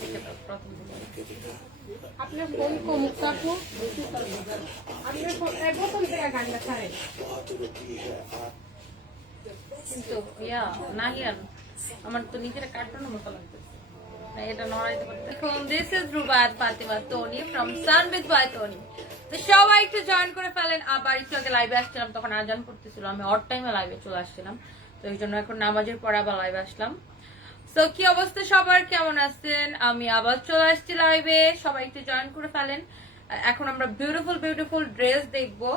থেকে দাও, প্রথম থেকে। আপনার ফোন কো মুক্তাপু আপনার ফোন প্রথম থেকে গানটা ছাড়ে কিন্তু নাহিয়ান আমার তো নিজের কার্টুনের মতো লাগতেছে, এটা নড়াইতে পারতে। এখন this is Rubaiyat Fatima Toni from সানবিথ by Toni. তো সবাই একটু জয়েন করে ফেলেন। আবার একটু আগে লাইভে আসছিলাম, তখন আজান পড়তেছিল, আমি অড টাইমে লাইভে চলে আসছিলাম, তো এই জন্য এখন নামাজের পর আবার লাইভে আসলাম। তো কি অবস্থা সবার, কেমন আছেন? আমি আবার চলে আসছি লাইভে, সবাই একটু জয়েন করে ফেলেন। এখন আমরা বিউটিফুল বিউটিফুল ড্রেস দেখবো,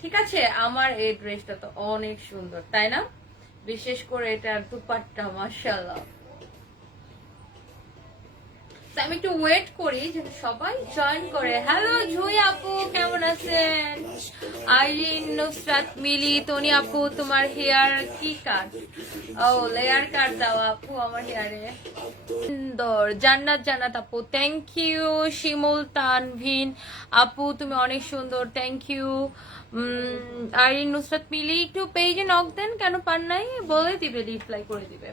ঠিক আছে? আমার এই ড্রেসটা তো অনেক সুন্দর, তাই না? বিশেষ করে এটার দুপাট্টা মাশাআল্লাহ। আমি একটু ওয়েট করি যেন সবাই জয়েন করে। হ্যালো জুই আপু, কেমন আছেন? আইরিন, নুসরাত, মিলি, তনি আপু, তোমার হেয়ার কি কাট? ও লেয়ার কাট দাও আপু আমার হেয়ারে। সুন্দর। জান্নাত জান্নাত আপু, থ্যাংক ইউ। শিমুল, তানভিন আপু, তুমি অনেক সুন্দর, থ্যাংক ইউ। আইরিন, নুসরাত, মিলি, একটু পেজে নক দেন, কেন পান নাই বলে দিবে, রিপ্লাই করে দিবে।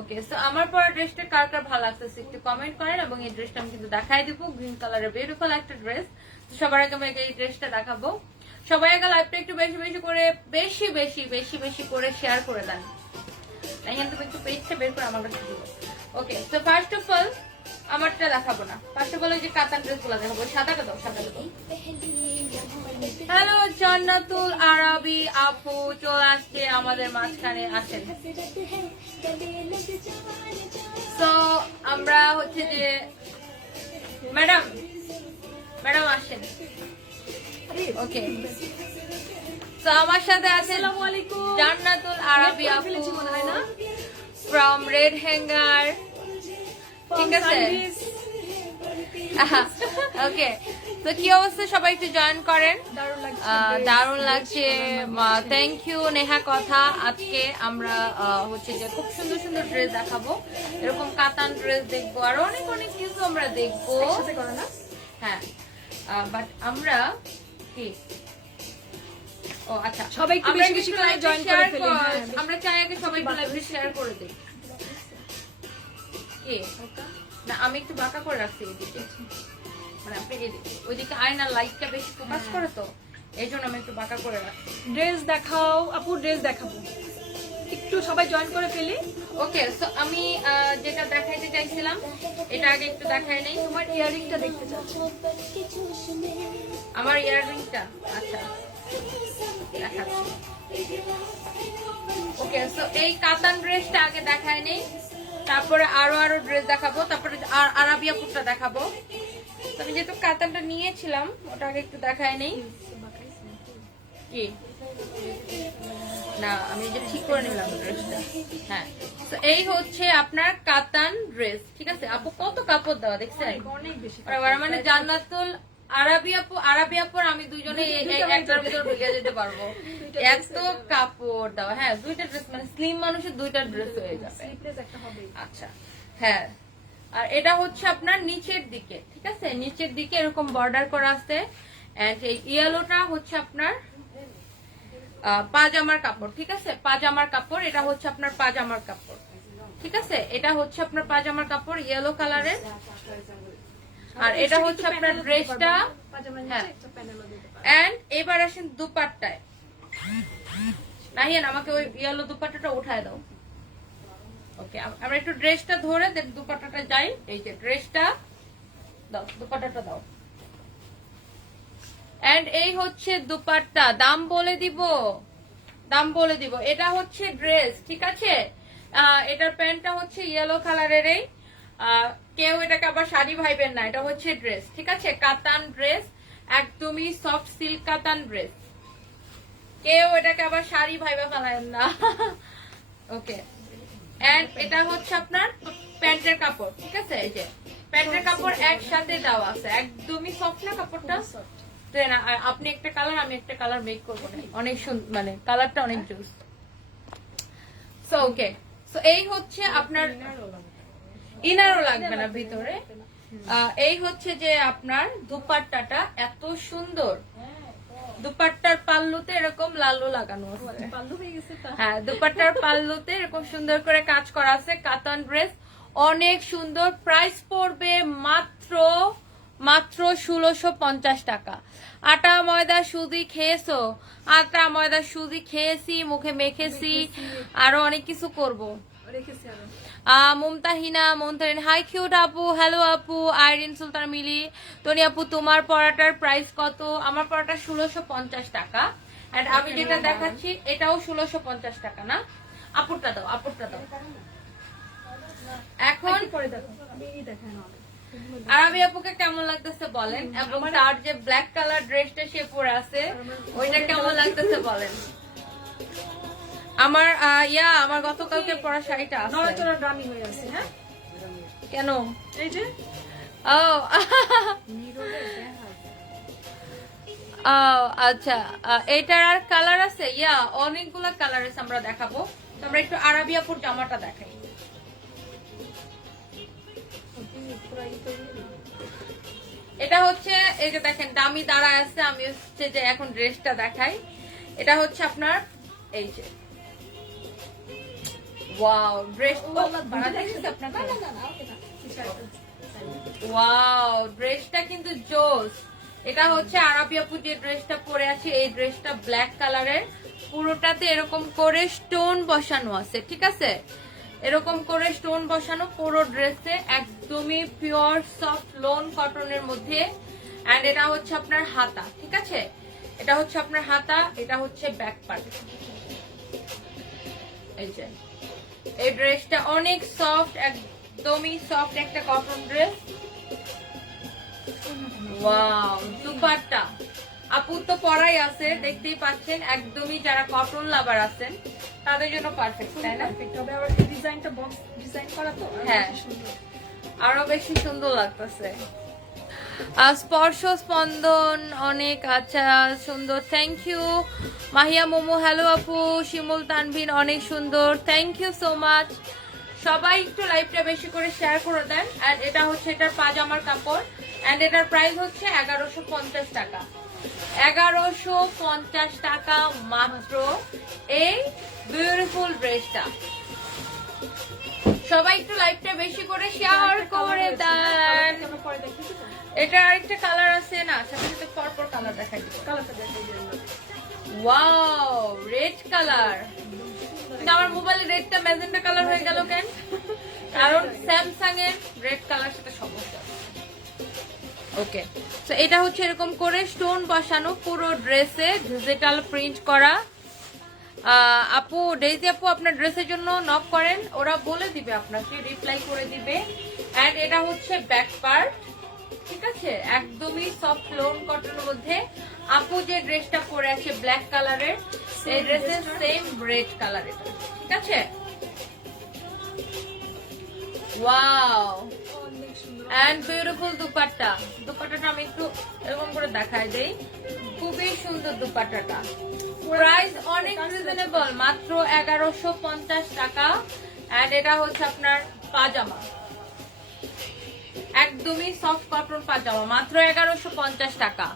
ওকে, সো আমার পরা ড্রেসটা কার কার ভালো লাগতেছে একটু কমেন্ট করেন, এবং এই ড্রেসটা আমি কিন্তু দেখাই দিব। গ্রিন কালারের বিউটিফুল একটা ড্রেস। তো সবার আগে আমি এই ড্রেসটা দেখাবো। সবাই আগে লাইভটা একটু বেশি বেশি করে করে শেয়ার করে দেন। এখন তুমি একটু পেজটা বের করে আমার কাছে দিও। ওকে, সো ফার্স্ট অফ অল আমারটা দেখাবো না, ফার্স্ট অফ অল ওই যে কাতান ড্রেসগুলো দেখাবো। সাদাটা দাও, সাদাটা দাও। হ্যালো জান্নাতুল আরাবি আপু চলে আসছে আমাদের মাঝখানে, আছেন। তো আমরা হচ্ছে যে ম্যাডাম ম্যাডাম আসেন। ওকে, তো আমার সাথে আছে জান্নাতুল আরাবি আপু ফ্রম রেড হ্যাঙ্গার, ঠিক আছে? ওকে, তো কি অবস্থা, সবাই একটু জয়েন করেন। দারুণ লাগছে, থ্যাংক ইউ নেহা কথা। আজকে আমরা হচ্ছে যে খুব সুন্দর সুন্দর ড্রেস দেখাবো, এরকম কাতান ড্রেস দেখবো, আর অনেক অনেক কিছু আমরা দেখবো। হ্যাঁ, বাট আমরা কি ও আচ্ছা, সবাই একটু বেশি বেশি করে জয়েন করে ফেলি। আমরা চাই আগে সবাই একটু লাইভে শেয়ার করে দেই। কি না, আমি একটু বাঁকা করে রাখছি এদিকে, মানে আপনি ওইদিকে আয়নার লাইটটা বেশি ফোকাস করে, তো এই জন্য আমি একটু বাঁকা করে রাখছি। ড্রেস দেখাও আপু, ড্রেস দেখাবো, একটু সবাই জয়েন করে ফেলি। ওকে, সো আমি যেটা দেখাইতে চাইছিলাম এটা আগে একটু দেখাই নেই। তোমার ইয়ারিংটা দেখতে চাচ্ছি। আমার ইয়াররিংটা আচ্ছা দেখাচ্ছি। ওকে, সো এই কাতান ড্রেসটা আগে দেখাই নেই, তারপরে আরো আরো ড্রেস দেখাবো, তারপরে আরাবিয়া পুটটা দেখাবো। আমি যেহেতু কাতানটা নিয়েছিলাম ওটা আগে একটু দেখাই নেই। কি না, আমি যে ঠিক করে নিলাম ড্রেসটা। হ্যাঁ, তো এই হচ্ছে আপনার কাতান ড্রেস, ঠিক আছে আপু? কত কাপড় দেওয়া দেখছেন, অনেক বেশি। মানে জান্নাতুল আরাবি আপু আমি দুজনে একটার ভিতর ঢুকে যেতে পারবো, এত কাপড় দেওয়া। হ্যাঁ, দুইটা ড্রেস, মানে স্লিম মানুষের দুইটা ড্রেস হয়ে যাবে। আচ্ছা, হ্যাঁ, আর এটা হচ্ছে আপনার নিচের দিকে, ঠিক আছে? নিচের দিকে এরকম বর্ডার করা আছে, এন্ড এই ইয়েলোটা হচ্ছে আপনার পাজামার কাপড়, ঠিক আছে? পাজামার কাপড়, এটা হচ্ছে আপনার পাজামার কাপড়, ঠিক আছে? এটা হচ্ছে আপনার পাজামার কাপড় ইয়েলো কালারের। আর এটা হচ্ছে আপনার ড্রেসটা। হ্যাঁ, এন্ড এবার আসেন দুপাট্টায়। নাহিয়ান আমাকে ওই ইয়েলো দুপাট্টাটা উঠায় দাও। ওকে, আমরা একটু ড্রেসটা ধরে দেন, দুপাট্টাটা যাই। এই যে ড্রেসটা দাও, দুপাট্টাটা দাও। এন্ড এই হচ্ছে দুপাট্টা, দাম বলে দিব, দাম বলে দিব। এটা হচ্ছে ড্রেস, ঠিক আছে? এটার প্যান্টটা হচ্ছে ইয়েলো কালারের। কেউ এটাকে আবার শাড়ি ভাইবেন না, এটা হচ্ছে ড্রেস, ঠিক আছে? কাতান ড্রেস, একদমই সফট সিল্ক কাতান ড্রেস, কেউ এটাকে আবার শাড়ি ভাইবা ফেলায়েন না। ওকে, এন্ড এটা হচ্ছে আপনার প্যান্টের কাপড়, ঠিক আছে? এই যে প্যান্টের কাপড় একসাথে দেওয়া আছে, একদমই সফট না কাপড়টা? আপনি একটা কালার, আমি একটা কালার মেক করবো, অনেক সুন্দর, মানে কালারটা অনেক জুস। সো ওকে, সো এই হচ্ছে আপনার ইনারও লাগবে না ভিতরে। এই হচ্ছে যে আপনার দুপাট্টাটা এত সুন্দর, দুপাট্টার পাল্লুতে এরকম লালু লাগানো আছে। হ্যাঁ, দুপাট্টার পাল্লুতে এরকম সুন্দর করে কাজ করা আছে। কাতান ড্রেস, অনেক সুন্দর। প্রাইস পড়বে মাত্র মাত্র 1650 টাকা। আটা ময়দা সুজি খেয়েছো? আটা ময়দা সুজি খেয়েছি, মুখে মেখেছি, আরো অনেক কিছু করব। মুমতাহিন হাই কিউট আপু, হ্যালো আপু, আইরিন সুলতান মিলি, টনি আপু তোমার পরাটার প্রাইস কত? আমার পরাটা 1650 টাকা। এন্ড আমি যেটা দেখাচ্ছি এটাও 1650 টাকা না? আপুরটা দাও, আপুরটা দাও। এখন আর আমি আপুকে কেমন লাগতেছে বলেন, এবং তার যে ব্ল্যাক কালার ড্রেসটা সে পরে আছে ওইটা কেমন লাগতেছে বলেন। আমার আমার গতকালকে পরা শাড়িটা আছে। দামি হয়ে আছে। হ্যাঁ কেন? এই যে ও আচ্ছা, এটার আর কালার আছে? অনেকগুলা কালার আছে, আমরা দেখাবো। তো আমরা একটু আরাবিয়াপুর জামাটা দেখাই। এটা হচ্ছে এই যে দেখেন দামি দাঁড়ায় আছে, আমি হচ্ছে যে এখন ড্রেসটা দেখাই। এটা হচ্ছে আপনার এই যে ওয়াও ড্রেস, ওয়াও ড্রেসটা কিন্তু জোস। এটা হচ্ছে আরাবিয়াপুর যে ড্রেসটা পরে আছে, এই ড্রেসটা ব্ল্যাক কালারের, পুরোটাতে এরকম করে স্টোন বসানো আছে, ঠিক আছে? এরকম করে স্টোন বসানো পুরো ড্রেসে, একদমই পিওর সফট লোন কটনের মধ্যে। এন্ড এটা হচ্ছে আপনার হাতা, ঠিক আছে? এটা হচ্ছে আপনার হাতা, এটা হচ্ছে ব্যাক পার্ট। এই যে এই ড্রেসটা অনেক সফট, একদমই সফট একটা কটন ড্রেস। ওয়াও দুপাট্টা আপু তো পরাই আছে, দেখতেই পাচ্ছেন, একদমই যারা কটন লাভার আছেন তাদের জন্য পারফেক্ট, তাই না? ডিজাইনটা বক্স ডিজাইন করা তো হ্যাঁ, আরো বেশি সুন্দর লাগতেছে। স্পর্শ স্পন্দন অনেক আচ্ছা সুন্দর, thank you. Mahiya Momo hello আপু, শিমুল তানভিন অনেক সুন্দর, থ্যাংক ইউ সো মাচ। সবাই একটু লাইভটা বেশি করে শেয়ার করে দেন। এন্ড এটা হচ্ছে এটার পাজামার কাপড়, এন্ড এটার প্রাইস হচ্ছে 1150 টাকা। 1150 টাকা মাত্র এই বিউটিফুল ড্রেসটা। সবাই একটু লাইভটা বেশি করে শেয়ার করে দেন। এটা আরেকটা কালার আছে না, সাথে সাথে পরপর কালার দেখাই দিব। ওয়াও রেড কালার, কিন্তু আমার মোবাইলে রেডটা ম্যাজেন্টা কালার হয়ে গেল কেন? কারণ স্যামসাং এর রেড কালার সাথে সমস্যা। ওকে, তো এটা হচ্ছে এরকম করে স্টোন বসানো পুরো ড্রেসে, ডিজিটাল প্রিন্ট করা। আপু ডেইজি আপু আপনার ড্রেসের জন্য নক করেন, ওরা বলে দিবে আপনাকে, রিপ্লাই করে দিবে। এন্ড এটা হচ্ছে ব্যাক পার্ট, ঠিক আছে? একদমই সফট লোন কটনের মধ্যে। আপু যে ড্রেসটা পরে আছে ব্ল্যাক কালারের, এই ড্রেসের সেম রেড কালার, এটা ঠিক আছে? Wow and beautiful dupatta. দুপাট্টাটা আমি একটু এরকম করে দেখাই দেই, খুবই সুন্দর দুপাট্টাটা। প্রাইস অনেক রিজনেবল, মাত্র 1150 টাকা। এন্ড এটা হচ্ছে আপনার পাজামা, একদমই সফট কটন পাজামা, মাত্র 1150 টাকা।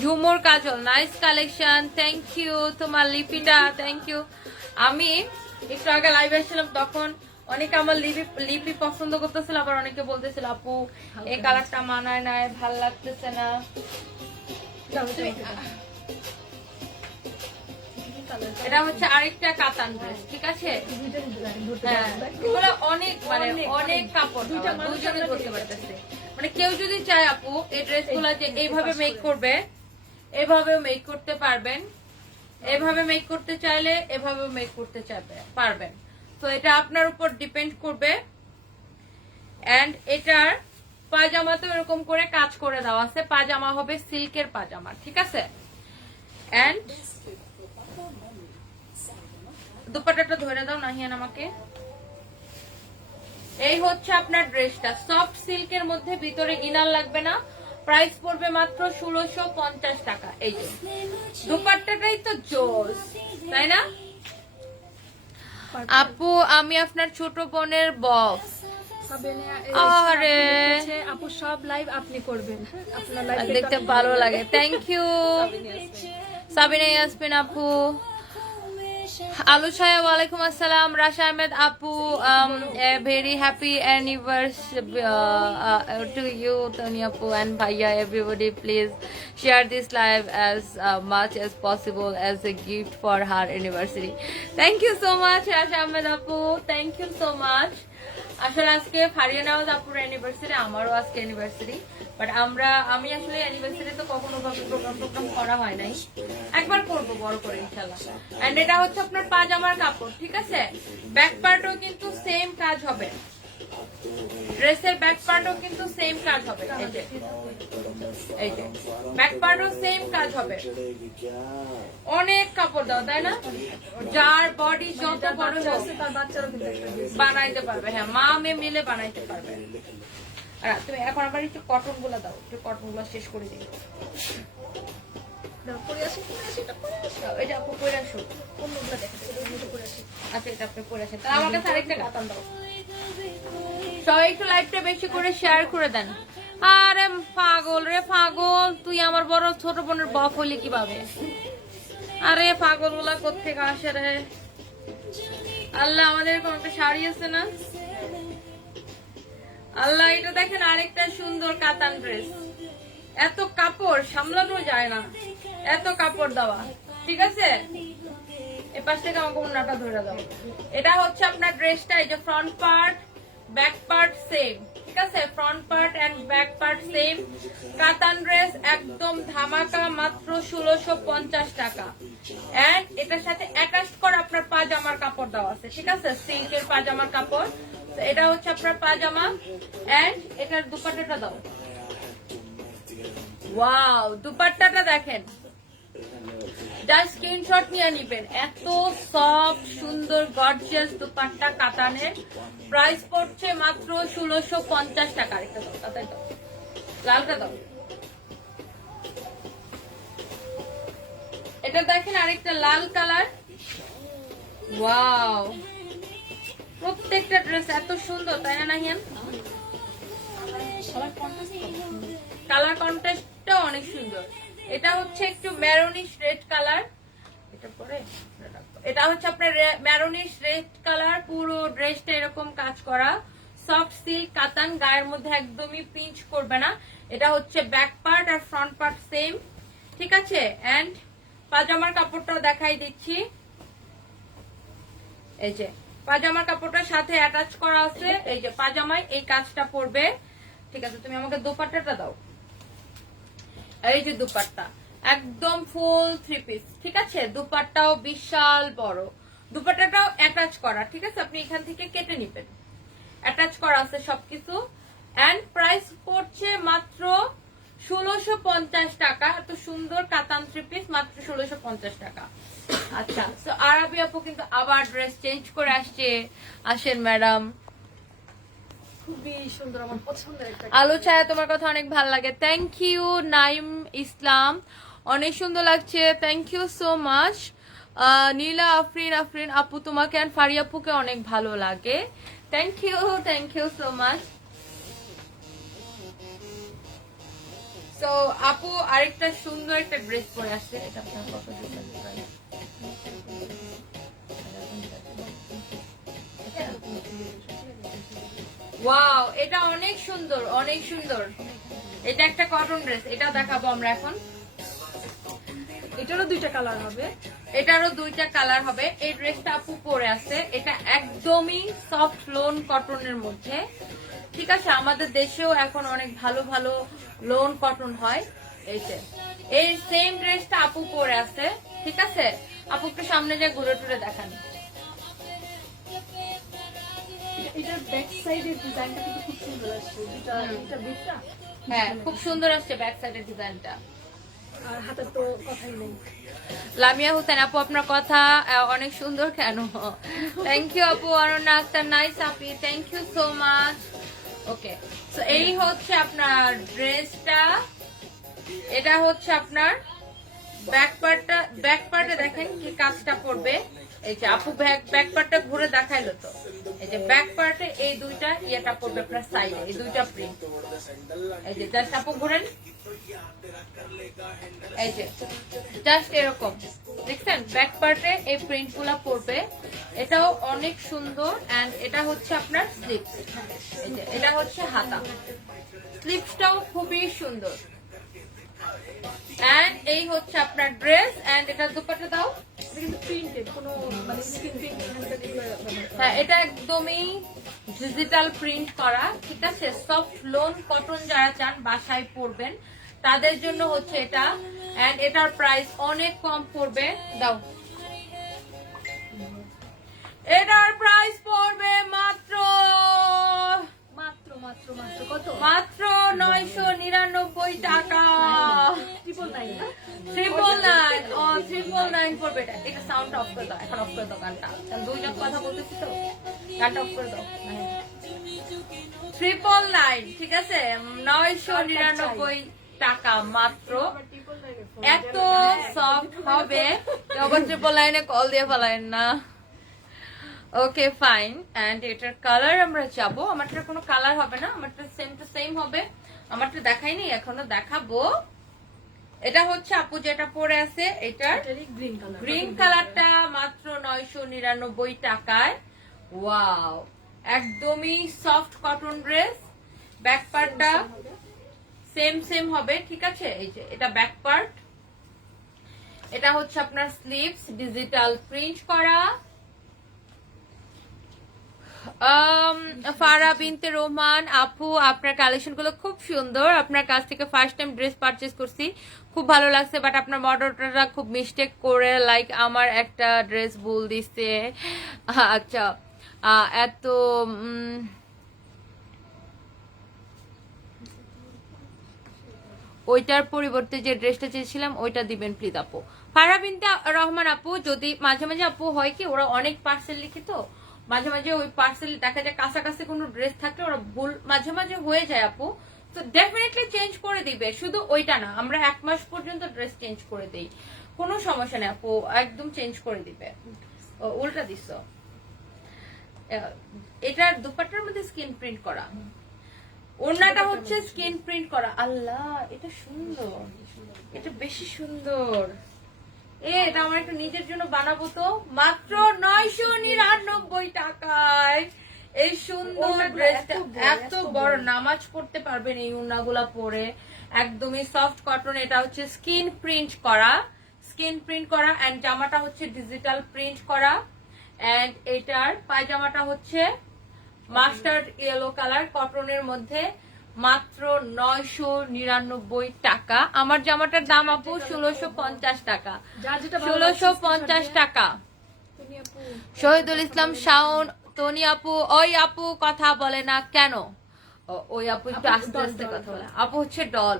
ঝুমুর কাজল নাইস কালেকশন, থ্যাংক ইউ। তোমার লিপিটা থ্যাংক ইউ। আমি একটু আগে লাইভে আসছিলাম, তখন অনেকে আমার লিপি পছন্দ করতেছিল, আবার অনেকে বলতেছিল আপু এই কালারটা মানায় নাই, ভাল লাগতেছে না। এটা হচ্ছে আরেকটা কাতান ড্রেস, ঠিক আছে? হ্যাঁ, এগুলো অনেক মানে অনেক কাপড়, দুজনে ধরতে পারতেছে। মানে কেউ যদি চায় আপু এই ড্রেসগুলো যে এইভাবে মেক করবে, এভাবেও মেক করতে পারবেন, এভাবে মেক করতে চাইলে এভাবেও মেক করতে পারবেন। তো এটা আপনার উপর ডিপেন্ড করবে। এন্ড এটার পাজামাতেও এরকম করে কাজ করে দেওয়া আছে, পাজামা হবে সিল্কের পাজামা, ঠিক আছে? এন্ড দুপাট্টাটা ধরে দাও নাহিয়ান আমাকে। এই হচ্ছে আপনার ড্রেসটা, সফট সিল্কের মধ্যে, ভিতরে ইনার লাগবে না। প্রাইস পড়বে মাত্র 1650 টাকা। এই যে দুপাট্টাটাই তো জোস, তাই না? আপু আমি আপনার ছোট বোনের বক্স। আরে আপু সব লাইভ আপনি করবেন, আপনার লাইভ দেখতে ভালো লাগে, থ্যাংক ইউ। সাবিনা ইয়াসমিন আপু আলু ছায়া ওয়ালাইকুম আসসালাম। রাশা আহমেদ আপু, a very happy anniversary to you, Tony Apu and Bhaiya. Everybody, please share this live as much as possible as a gift for her anniversary. Thank you so much, Rasha Ahmed Apu. Thank you so much. আসলে আজকে ফারিয়া নওয়াজ আপুর anniversary, আমারও আজকে anniversary, but আমি আসলে anniversary তো কখনো programme করা হয় নাই, একবার করব বড় করে ইনশাআল্লাহ। এন্ড এটা হচ্ছে আপনার পাজামার কাপড়, ঠিক আছে? ব্যাক পার্টও কিন্তু সেম কাজ হবে, ড্রেসের ব্যাক পার্টও কিন্তু সেম কাজ হবে, এই যে ব্যাক পার্টও সেম কাজ হবে। অনেক কাপড় দাও, তাই না? যার বডি যত বড় হোক তার বাচ্চারও কিন্তু একটা dress। বানাইতে পারবে, হ্যাঁ, মা মেয়ে মিলে বানাইতে পারবে। আর তুমি এখন আবার একটু কটন গুলা দাও, একটু কটন গুলা শেষ করে দিই। দাও, পরে আসি, এটা পরে আসি। এটা আপু পরে আসো, অন্যগুলো দেখো, এটা পরে আসি। আচ্ছা এটা আপনি পরে আসেন, তাহলে আমার কাছে আরেকটা কাতান দাও। সবাই একটু লাইভটা বেশি করে শেয়ার করে দেন। আরে পাগল রে পাগল, তুই আমার বড় ছোট বোনের বপ হইলে কিভাবে? আরে পাগল গুলা কোত্থেকে আসে রে আল্লাহ। আমাদের এরকম একটা শাড়ি আছে না আল্লাহ, এটা দেখেন আরেকটা সুন্দর কাতান ড্রেস। এত কাপড় সামলানো যায় না, এত কাপড় দেওয়া, ঠিক আছে? এ পাশ থেকে আমাকে ওড়নাটা ধরে দাও। এটা হচ্ছে আপনার ড্রেসটা, এই যে front part back part same, ঠিক আছে? Front part and back part same কাতান ড্রেস, একদম ধামাকা, মাত্র 1650 টাকা। এন্ড এটার সাথে অ্যাটাচ করা আপনার পাজামার কাপড় দেওয়া আছে, ঠিক আছে? সিল্কের পাজামার কাপড়। তো এটা হচ্ছে আপনার পাজামা এন্ড এটার দুপাট্টাটা দাও। ওয়াও, দুপাট্টাটা দেখেন, জাস্ট স্ক্রিনশট নিয়ে নিবেন। এত সফট সুন্দর গর্জিয়াস দুপাট্টা কাতানের, প্রাইস পড়ছে মাত্র 1650 টাকা। আরেকটা দাও, কাতান দাও, লালটা দাও। এটা দেখেন আরেকটা লাল কালার। ওয়াও, প্রত্যেকটা ড্রেস এত সুন্দর, তাই না নাহিয়ান? কালার কন্ট্রাস্টটা অনেক সুন্দর। এটা হচ্ছে একটু ম্যারোনিশ রেড কালার, এটা হচ্ছে আপনার ম্যারোনিশ রেড কালার। পুরো ড্রেসটা এরকম কাজ করা, সফট সিল্ক কাতান, গায়ের মধ্যে একদমই পিঞ্চ করবে না। এটা হচ্ছে ব্যাক পার্ট আর ফ্রন্ট পার্ট সেম, ঠিক আছে? এন্ড পাজামার কাপড়টাও দেখাই দিচ্ছি, এই যে পাজামার কাপড়টার সাথে অ্যাটাচ করা আছে। এই যে পাজামায় এই কাজটা পড়বে, ঠিক আছে? তুমি আমাকে দোপাট্টাটা দাও। এই যে দুপাট্টা একদম ফুল 3 পিস, ঠিক আছে? দুপাট্টাও বিশাল বড়, দুপাট্টাটাও অ্যাটাচ করা, ঠিক আছে? আপনি এখান থেকে কেটে নিবেন, অ্যাটাচ করা আছে সবকিছু। এন্ড প্রাইস পড়ছে মাত্র 1650 টাকা। এত সুন্দর কাতান 3 পিস মাত্র 1650 টাকা। আচ্ছা, তো আরবি আপু কিন্তু আবার ড্রেস চেঞ্জ করে আসছে। আসেন ম্যাডাম। খুবই সুন্দর, আমার পছন্দের একটা। আলো ছায়া, তোমার কথা অনেক ভালো লাগে। থ্যাংক ইউ নাইম ইসলাম, অনেক সুন্দর লাগছে, thank you so much. Nila Afrin আপু, তোমাকে আর ফারি আপুকে অনেক ভালো লাগে, thank you so much. So আপু আরেকটা সুন্দর একটা ড্রেস পরে আসছে, এটা আপনার কত ওয়াও, এটা অনেক সুন্দর, অনেক সুন্দর। এটা একটা কটন ড্রেস, এটা দেখাবো আমরা এখন। এটারও দুইটা কালার হবে, এটারও দুইটা কালার হবে। এই ড্রেসটা আপু পরে আছে, এটা একদমই সফট লোন কটনের মধ্যে, ঠিক আছে? আমাদের দেশেও এখন অনেক ভালো ভালো লোন কটন হয়। এই সেম ড্রেসটা আপু পরে আছে, ঠিক আছে? আপু একটু সামনে যা ঘুরে টুরে দেখান। এটার ব্যাক সাইডের ডিজাইনটা কিন্তু খুব সুন্দর আসছে, এটা বিটটা, হ্যাঁ খুব সুন্দর আসছে ব্যাক সাইডের ডিজাইনটা। আর হাতে তো কথাই নেই। লামিয়া হোসেন আপু, আপনার কথা অনেক সুন্দর কেন? থ্যাংক ইউ আপু। Aranya Akter, nice Api, thank you so much. ওকে, তো এই হচ্ছে আপনার ড্রেসটা। এটা হচ্ছে আপনার ব্যাক পার্টে দেখেন কি কাজটা করবে। এই যে আপু ব্যাক পার্টটা ঘুরে দেখাইলো তো, এই যে ব্যাক পার্টে এই দুইটা ইয়েটা পড়বে আপনার সাইডে, এই দুইটা প্রিন্ট। এই যে জাস্ট আপু ঘুরেন, এই যে জাস্ট এরকম দেখছেন ব্যাক পার্টে এই প্রিন্ট গুলা পড়বে। এটাও অনেক সুন্দর। এন্ড এটা হচ্ছে আপনার স্লিপস, এই যে এটা হচ্ছে হাতা, স্লিপসটাও খুবই সুন্দর। এন্ড এই হচ্ছে আপনার ড্রেস। এন্ড এটা দুপাট্টা দাও। প্রিন্টেড কোনো মানে স্ক্রিন প্রিন্ট হ্যাঁ, এটা একদমই ডিজিটাল প্রিন্ট করা, ঠিক আছে। সফট লোন কটন যারা চান বাসায় পরবেন তাদের জন্য হচ্ছে এটা। এন্ড এটার প্রাইস অনেক কম পড়বে। দাও, এটার প্রাইস পড়বে মাত্র মাত্র মাত্র মাত্র কত? মাত্র 999 টাকা। 999 না? 999 ও 999 পড়বে এটা। এটা সাউন্ড অফ করে দাও, এখন অফ করে দাও গানটা, কারণ দুইজন কথা বলতেছি তো, গানটা অফ করে দাও। 999, ঠিক আছে, 999 টাকা মাত্র। আবার 999 এর ফোন। এত সফট হবে, আবার 999 কল দিয়ে ফেলায়েন না। Okay fine. এন্ড এটার কালার আমরা যাবো, আমারটা কোনো কালার হবে না, আমারটা সেম টু সেম হবে। আমারটা দেখাইনি, এখনো দেখাবো। এটা হচ্ছে আপু যেটা পরে আছে, এটার গ্রিন কালার। গ্রিন কালারটা মাত্র 999 টাকায়। ওয়াও, একদমই সফট কটন ড্রেস। ব্যাক পার্টটা সেম হবে, ঠিক আছে। এই যে এটা ব্যাক পার্ট, এটা হচ্ছে আপনার স্লিভস, ডিজিটাল প্রিন্ট করা। ফারা বিনতে রোমান আপু, আপনার কালেকশন গুলো খুব সুন্দর। আপনার কাছ থেকে ফার্স্ট টাইম ড্রেস পারচেজ করছি, খুব ভালো লাগছে। বাট আপনার মডেলটা খুব মিস্টেক করে লাইক আমার একটা ড্রেস ভুল দিচ্ছে। আচ্ছা, এত ওইটার পরিবর্তে যে ড্রেসটা চেয়েছিলাম ওইটা দিবেন প্লিজ আপু। ফারা বিনতে রহমান আপু, যদি মাঝে মাঝে আপু হয় কি ওরা অনেক পার্সেল লিখে, তো মাঝে মাঝে ওই পার্সেল দেখা যায় কাছাকাছি কোনো ড্রেস থাকলে ওরা ভুল মাঝে মাঝে হয়ে যায় আপু, তো ডেফিনেটলি চেঞ্জ করে দিবে। শুধু ওইটা না, আমরা 1 মাস পর্যন্ত ড্রেস চেঞ্জ করে দেই, কোনো সমস্যা নেই আপু, একদম চেঞ্জ করে দিবে। উল্টা দিচ্ছ। এটার দুপাট্টার মধ্যে স্ক্রিন প্রিন্ট করা, ওড়নাটা হচ্ছে স্ক্রিন প্রিন্ট করা। আল্লাহ, এটা সুন্দর, এটা বেশি সুন্দর। এটা আমার একটু নিজের জন্য বানাবো তো। মাত্র 999 টাকায় এই সুন্দর ড্রেসটা, এত বড় নামাজ পড়তে পারবেন এই ওড়নাগুলা পরে, একদমই সফট কটন। এটা হচ্ছে স্কিন প্রিন্ট করা, এন্ড জামাটা হচ্ছে ডিজিটাল প্রিন্ট করা। এন্ড এটার পায়জামাটা হচ্ছে মাস্টার্ড ইয়েলো কালার কটনের মধ্যে, মাত্র 999 টাকা। আমার জামাটার দাম আপু 1650 টাকা, 1650 টাকা। শহীদুল ইসলাম শাওন, তনি আপু, ওই আপু কথা বলে না কেন? ওই আপু একটু আস্তে আস্তে কথা বলে। আপু হচ্ছে ডল,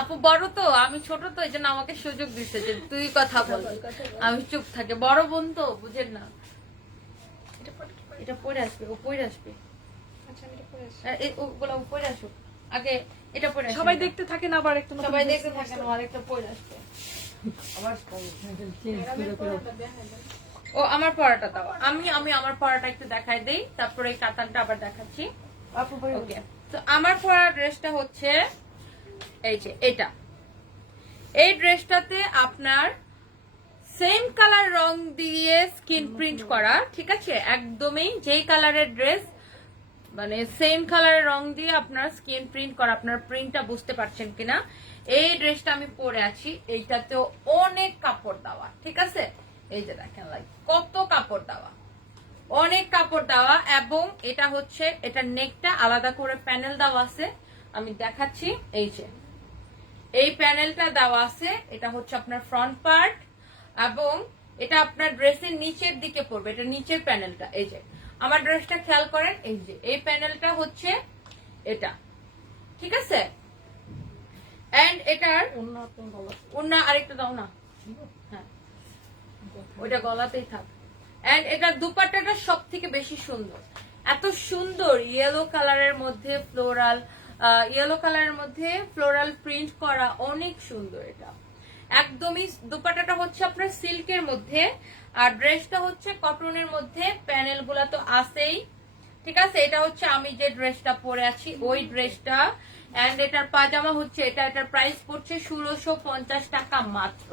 আপু বড় তো, আমি ছোট তো, এই জন্য আমাকে সুযোগ দিচ্ছে যে তুই কথা বল, আমি চুপ থাকে। বড় বোন তো, বুঝেন না। এটা পরে আসবে, ও পরে আসবে, ওগুলো পরে আসুক আগে, এটা পরে সবাই দেখতে থাকেন, আবার একটা সবাই দেখতে থাকেন, আরেকটা পরে আসবে। ও আমার পড়াটা দাও, আমি আমার পড়াটা একটু দেখাই দেই, তারপরে এই কাতানটা আবার দেখাচ্ছি। ওকে, তো আমার পড়া ড্রেসটা হচ্ছে এই যে এটা। এই ড্রেসটাতে আপনার সেম কালার রং দিয়ে স্কিন প্রিন্ট করা, ঠিক আছে, একদমই যেই কালারের ড্রেস মানে সেম কালারের রং দিয়ে আপনার স্কিন প্রিন্ট করা। আপনার প্রিন্টটা বুঝতে পারছেন কিনা? এই ড্রেসটা আমি পরে আছি, এইটাতেও অনেক কাপড় দেওয়া, ঠিক আছে। এই যে দেখেন লাইক কত কাপড় দেওয়া, অনেক কাপড় দেওয়া। এবং এটা হচ্ছে, এটা নেকটা আলাদা করে প্যানেল দেওয়া আছে, আমি দেখাচ্ছি। এই যে এই প্যানেলটা দেওয়া আছে, এটা হচ্ছে আপনার ফ্রন্ট পার্ট, এবং এটা আপনার ড্রেসের নিচের দিকে পড়বে, এটা নিচের প্যানেলটা। এই যে আমার ড্রেসটা খেয়াল করেন, এই যে এই প্যানেলটা হচ্ছে এটা, ঠিক আছে। এন্ড এটার ওড়না আরেকটা দাও না, হ্যাঁ ওইটা গলাতেই থাক। এন্ড এটার দুপাট্টাটা সব থেকে বেশি সুন্দর, এত সুন্দর ইয়েলো কালারের মধ্যে ফ্লোরাল প্রিন্ট করা, অনেক সুন্দর। এটা একদমই দুপাট্টাটা হচ্ছে আপনার সিল্কের মধ্যে, আর ড্রেসটা হচ্ছে কটনের মধ্যে, প্যানেল গুলা তো আছেই, ঠিক আছে। এটা হচ্ছে আমি যে ড্রেসটা পরে আছি ওই ড্রেসটা, এন্ড এটার পাজামা হচ্ছে এটা, এটার প্রাইস পড়ছে 1650 টাকা মাত্র।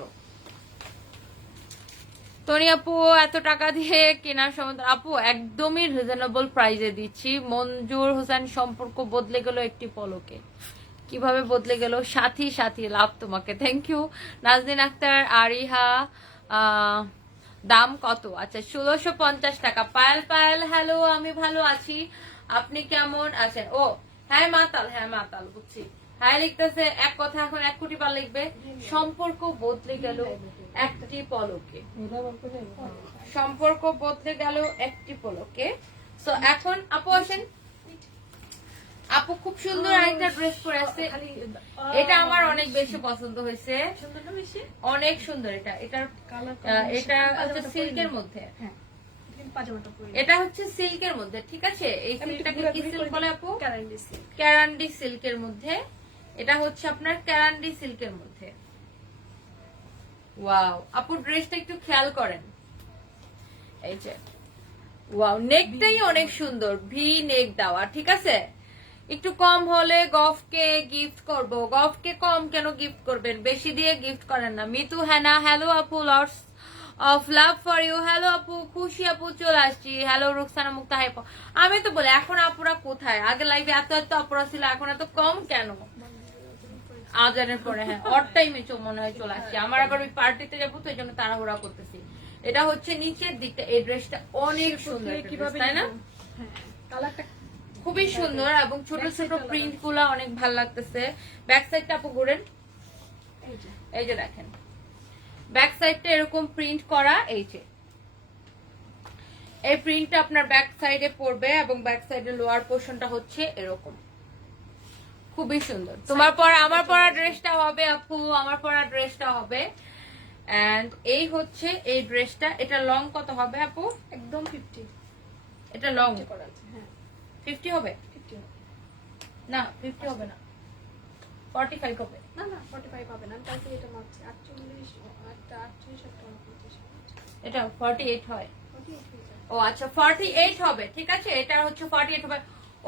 তনি আপু এত টাকা দিয়ে কেনার সময় আপু একদমই রিজনেবল প্রাইসে দিচ্ছি। মঞ্জুর হোসেন সম্পর্ক বদলে গেল একটি পলকে, কিভাবে বদলে গেল? সাথী সাথী লাভ তোমাকে, থ্যাংক ইউ। নাজদিন আক্তার আরিহা, দাম কত? আচ্ছা 1650 টাকা। পায়েল পায়েল হ্যালো, আমি ভালো আছি, আপনি কেমন আছেন? ও হ্যাঁ মাতাল, হ্যাঁ মাতাল বুঝছি। হ্যাঁ লিখতেছে এক কথা এখন 1 কোটি বার লিখবে। সম্পর্ক বদলে গেল একটি পলকে, সম্পর্ক বদলে গেল একটি পলকে। সো এখন আপু আসেন, আপু খুব সুন্দর একটা ড্রেস পরে আসছে, এটা আমার অনেক বেশি পছন্দ হয়েছে, অনেক সুন্দর। এটা এটার এটা হচ্ছে সিল্কের মধ্যে, এটা হচ্ছে সিল্কের মধ্যে, ঠিক আছে। এই সিল্কটাকে কি সিল্ক বলে আপু? ক্যারান্ডি সিল্কের মধ্যে, এটা হচ্ছে আপনার ক্যারান্ডি সিল্কের মধ্যে। ওয়াও আপু ড্রেসটা একটু খেয়াল করেন, এই যে ওয়াও, নেকটাই অনেক সুন্দর, ভি নেক দেওয়া, ঠিক আছে। একটু কম হলে গফকে গিফট করব। গফকে কম কেন গিফট করবেন? বেশি দিয়ে গিফট করেন না। মিতু হ্যানা হ্যালো আপু, lots of love for you. Hello আপু, খুশি আপু চলে আসছি। Hello Ruksana Mukta hype. আমি তো বলি এখন আপুরা কোথায়? আগে লাইভে এত এত আপুরা ছিল, এখন এত কম কেন? আজানের পরে, হ্যাঁ অড টাইমে মনে হয় চলে আসছি। আমার আবার ওই পার্টিতে যাবো তো এই জন্য তাড়াহুড়া করতেছি। এটা হচ্ছে নিচের দিকটা, এই ড্রেসটা অনেক সুন্দর, তাই না? খুবই সুন্দর এবং ছোট ছোট প্রিন্ট গুলা অনেক ভালো লাগতেছে। ব্যাক সাইডটা আপু ঘুরেন, এই যে দেখেন ব্যাক সাইডটা এরকম প্রিন্ট করা, এই যে এই প্রিন্টটা আপনার ব্যাক সাইডে পড়বে এবং ব্যাক সাইডে লোয়ার পোর্শনটা হচ্ছে এরকম, খুবই সুন্দর। তোমার পরা আমার পরা ড্রেসটা হবে আপু, আমার পরা ড্রেসটা হবে। এন্ড এই হচ্ছে এই ড্রেসটা, এটা লং কত হবে আপু? একদম 50, এটা লং করা আছে, হ্যাঁ 50 হবে না, 50 হবে না, 45 হবে না না 45 হবে না, আমি তাই এটা মাপছি 48, একটা 48 একটা 49, এটা 48 হয়। 48 ও আচ্ছা 48 হবে, ঠিক আছে। এটা হচ্ছে 48 হবে।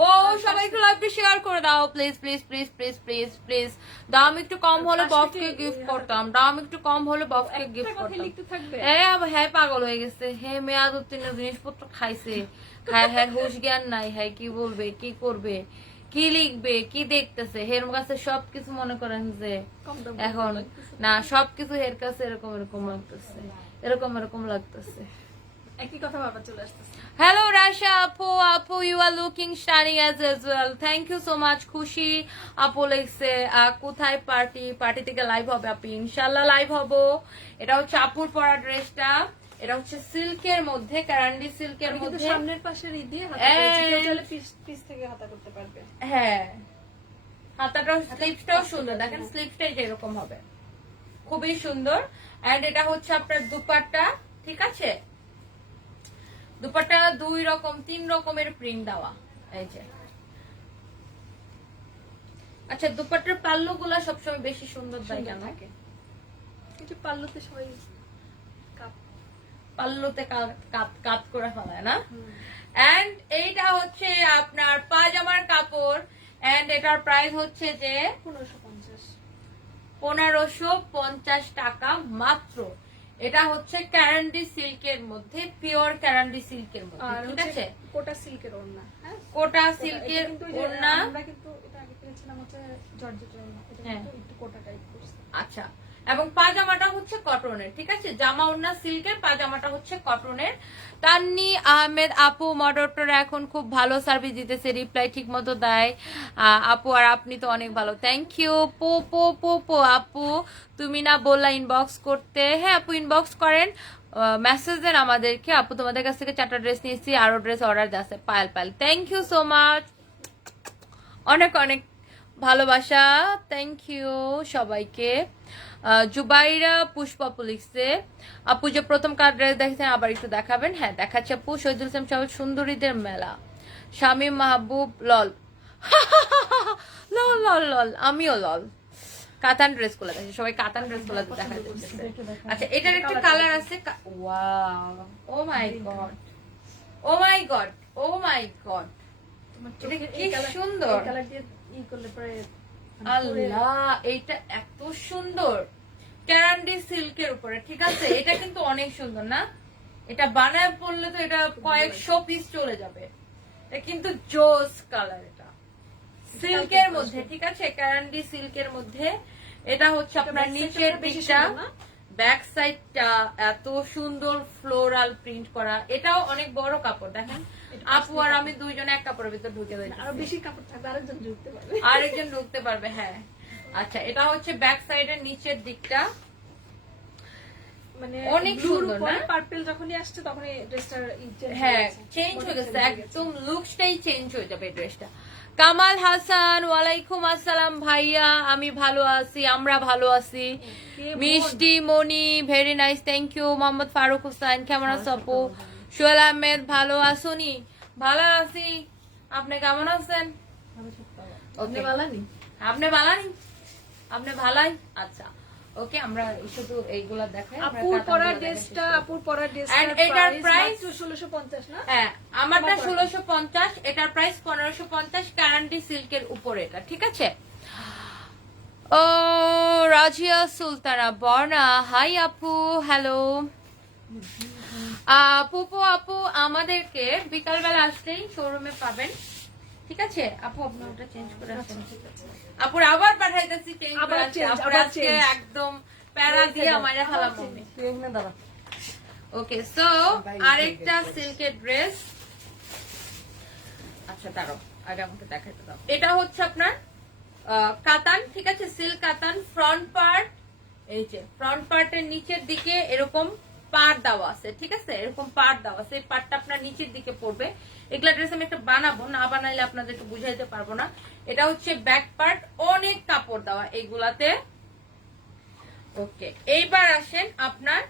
ও সবাই একটু লাইভটা শেয়ার করে দাও please please please please please please. দাম একটু কম হলে বফকে গিফট করতাম, দাম একটু কম হলে বফকে গিফট করতাম। হ্যাঁ পাগল হয়ে গেছে, হ্যাঁ মেয়াদ উত্তীর্ণ জিনিসপত্র খাইছে, হ্যাঁ হ্যাঁ হুশ জ্ঞান নাই, হ্যাঁ কি বলবে কি করবে কি লিখবে কি দেখতেছে, হের কাছে সবকিছু মনে করেন যে এখন না, সবকিছু হের কাছে এরকম এরকম লাগতেছে, এরকম এরকম লাগতেছে। একই কথা বাবা চলে আসতেছে। Hello Rasha Apu, Apu you are looking stunning as well. Thank you so much. খুশি আপু লিখছে কোথায় পার্টি? পার্টি থেকে লাইভ হবে আপু, ইনশাআল্লাহ লাইভ হবো। এটা হচ্ছে আপুর পরা ড্রেসটা, এটা হচ্ছে সিল্কের মধ্যে, ক্যারান্ডি সিল্কের মধ্যে, সামনের পাশের ই দিয়ে হাতা করেছে, পিস থেকে হাতা করতে পারবে। হ্যাঁ হাতাটা স্লিভসটাও সুন্দর, দেখেন স্লিভসটা এরকম হবে, খুবই সুন্দর। এন্ড এটা হচ্ছে আপনার দুপাট্টা, ঠিক আছে। দুপাট্টা 2 রকম 3 রকমের প্রিন্ট দেওয়া, এই যে। আচ্ছা দুপাট্টার পাল্লু গুলা সবসময় বেশি সুন্দর দেয় কেন? কিন্তু পাল্লুতে সবাই পাল্লুতে কাত কাত করে ফেলায় না। এন্ড এইটা হচ্ছে আপনার পাজামার কাপড়, এন্ড এটার প্রাইস হচ্ছে যে 1550 টাকা মাত্র। এটা হচ্ছে ক্যারান্ডি সিল্কের মধ্যে, পিওর ক্যারান্ডি সিল্কের মধ্যে, ঠিক আছে। কোটা সিল্কের ওড়না, হ্যাঁ কোটা সিল্কের ওড়না, আমরা কিন্তু এটা আগে পেয়েছিলাম হচ্ছে জর্জেটের ওড়না, এটা কিন্তু একটু কোটা টাইপ করছে। আচ্ছা এবং পাজামাটা হচ্ছে কটনের, ঠিক আছে। জামা ওড়না সিল্কের, পাজামাটা হচ্ছে কটনের। তান্নি আহমেদ আপু মডারেটর এখন খুব ভালো সার্ভিস দিতেছে, রিপ্লাই ঠিক মতো দেয় আপু, আর আপনি তো অনেক ভালো, থ্যাংক ইউ। পো পো পো পো আপু তুমি না বললা ইনবক্স করতে? হ্যাঁ আপু ইনবক্স করেন, মেসেজ দেন আমাদেরকে। আপু তোমাদের কাছ থেকে 4টা ড্রেস নিয়েছি, আরো ড্রেস অর্ডার আছে। Payel Payel thank you so much, অনেক অনেক ভালোবাসা, থ্যাংক ইউ সবাইকে। জুবাইরা পুষ্পা লিখছে আপু যে প্রথম কার ড্রেস দেখছেন আবার একটু দেখাবেন? হ্যাঁ দেখাচ্ছি আপু। শহীদুল ইসলাম সবাই সুন্দরীদের মেলা, শামীম মাহবুব লল লল লল লল, আমিও লল, কাতান ড্রেস গুলো দেখে, সবাই কাতান ড্রেস গুলো দেখা যাচ্ছে। আচ্ছা, এটার একটা কালার আছে, ওয়াও, ও মাই গড, ও মাই গড, ও মাই গড, এটা কি সুন্দর, আল্লাহ, এইটা এত সুন্দর ক্যারান্ডি সিল্কের উপরে, ঠিক আছে? এটা কিন্তু অনেক সুন্দর না? এটা বানায় পড়লে তো এটা কয়েকশো পিস চলে যাবে। এটা কিন্তু জোস কালার, এটা সিল্কের মধ্যে, ঠিক আছে? ক্যারান্ডি সিল্কের মধ্যে। এটা হচ্ছে আপনার নিচের দিকটা, ব্যাক সাইডটা এত সুন্দর ফ্লোরাল প্রিন্ট করা। এটাও অনেক বড় কাপড়, দেখেন আপু আর আমি দুইজন এক কাপড়ের ভিতর ঢুকে যাই, আরো বেশি কাপড় থাকবে আরেকজন ঢুকতে পারবে, আরেকজন ঢুকতে পারবে। হ্যাঁ, আচ্ছা, এটা হচ্ছে ব্যাক সাইডের নিচের দিকটা, মানে অনেক সুন্দর না? পার্পল যখনই আসছে তখনই ড্রেসটার হ্যাঁ চেঞ্জ হয়ে গেছে, একদম লুকসটাই চেঞ্জ হয়ে যাবে ড্রেসটা। কামাল হাসান, ওয়ালাইকুম আসসালাম ভাইয়া, আমি ভালো আছি, আমরা ভালো আছি। Mishti Moni, very nice, thank you. Mohammad Faruk Hossain, কেমন আছো আপু? সোহেল আহমেদ, ভালো আসুনি? ভালো আছি, আপনি কেমন আছেন? আপনি বালানি, আপনি বালানি, আপনি ভালাই? আচ্ছা, ওকে, আমরা শুধু এইগুলা দেখাই। আপুর পরা ড্রেসটা, আপুর পরা ড্রেসটা এটার প্রাইস 1650 না? হ্যাঁ, আমারটা 1650, এটার প্রাইস 1550, গ্যারান্টি সিল্কের উপরে এটা, ঠিক আছে? ও রাজিয়া সুলতানা বর্ণা, হাই আপু, হ্যালো। পুপু আপু আমাদেরকে বিকালবেলা আসলেই শোরুমে পাবেন, ঠিক আছে? আপু আপনি ওটা চেঞ্জ করে আসেন, আপুর আবার পাঠাইতেছি, চেঞ্জ করে আসছে আপুর, আজকে একদম প্যারা দিয়ে আমারে খালাম মনে। ওকে, সো আরেকটা সিল্কের ড্রেস, আচ্ছা দাঁড়াও, আগে আমাকে দেখাইতে দাও। এটা হচ্ছে আপনার কাতান, ঠিক আছে? সিল্ক কাতান, ফ্রন্ট পার্ট, এই যে ফ্রন্ট পার্টের নিচের দিকে এরকম পাড় দেওয়া আছে, ঠিক আছে? এরকম পাড় দেওয়া আছে, এই পাড়টা আপনার নিচের দিকে পড়বে। এগুলা ড্রেস আমি একটা বানাবো, না বানাইলে আপনাদেরকে বুঝাইতে পারবো না। এটা হচ্ছে ব্যাক পার্ট, অনেক কাপড় দেওয়া এইগুলাতে। ওকে, এইবার আসেন আপনার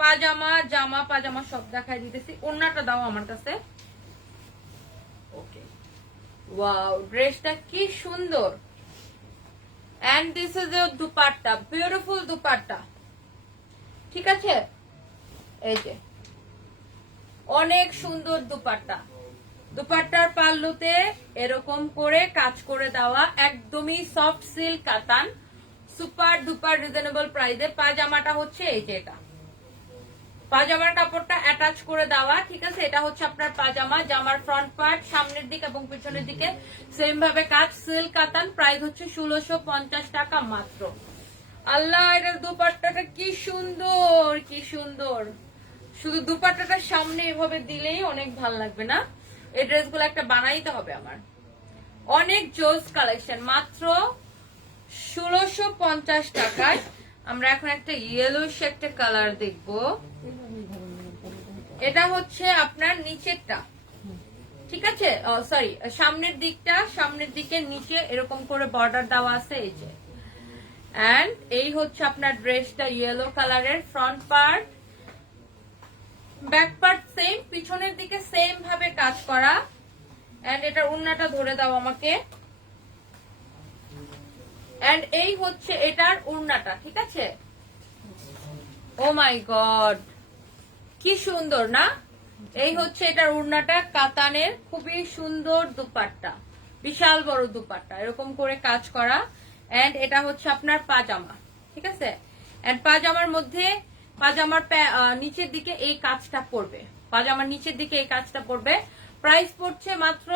পাজামা, জামা, পাজামা সব দেখাই দিতেছি। ওড়নাটা দাও আমার কাছে। ওকে, ওয়াও, ড্রেসটা কি সুন্দর। And this is your dupatta, beautiful dupatta, ঠিক আছে? এই যে অনেক সুন্দর দুপাট্টা, দুপাট্টার পাল্লুতে এরকম করে কাজ করে দেওয়া, একদমই সফট সিল্ক কাতান, সুপার ডুপার রিজনেবল প্রাইসে। পাজামাটা হচ্ছে এই যে, এটা পাজামার কাপড়টা অ্যাটাচ করে দেওয়া, ঠিক আছে? এটা হচ্ছে আপনার পাজামা, জামার ফ্রন্ট পার্ট, সামনের দিকে এবং পিছনের দিকে সেম ভাবে কাজ, সিল্ক কাতান, প্রাইস হচ্ছে 1650 টাকা মাত্র। আল্লাহ, এটার দুপাট্টাটা কি সুন্দর, কি সুন্দর। শুধু দুপাট্টাটার সামনে এভাবে দিলেই অনেক ভালো লাগবে না? এই ড্রেসগুলো একটা বানাইতে হবে আমার। অনেক জোস কালেকশন, মাত্র 1650 টাকায়। আমরা এখন একটা ইয়েলোইশ একটা কালার দেখবো। এটা হচ্ছে আপনার নিচেরটা, ঠিক আছে? সরি, সামনের দিকটা, সামনের দিকে নিচে এরকম করে বর্ডার দেওয়া আছে, এই যে। এন্ড এই হচ্ছে আপনার ড্রেসটা ইয়েলো কালারের, front part, back part same, পিছনের দিকে সেম ভাবে কাজ করা। এন্ড এটার ওড়নাটা ধরে দাও আমাকে। এন্ড এই হচ্ছে এটার ওড়নাটা, ঠিক আছে? ও মাই গড, কি সুন্দর না? এই হচ্ছে এটার ওড়নাটা, কাতানের, খুবই সুন্দর দুপাট্টা, বিশাল বড় দুপাট্টা, এরকম করে কাজ করা। এন্ড এটা হচ্ছে আপনার পাজামা, ঠিক আছে? এন্ড পাজামার মধ্যে, পাজামার নিচের দিকে এই কাজটা পড়বে, পাজামার নিচের দিকে এই কাজটা পড়বে। প্রাইস পড়ছে মাত্র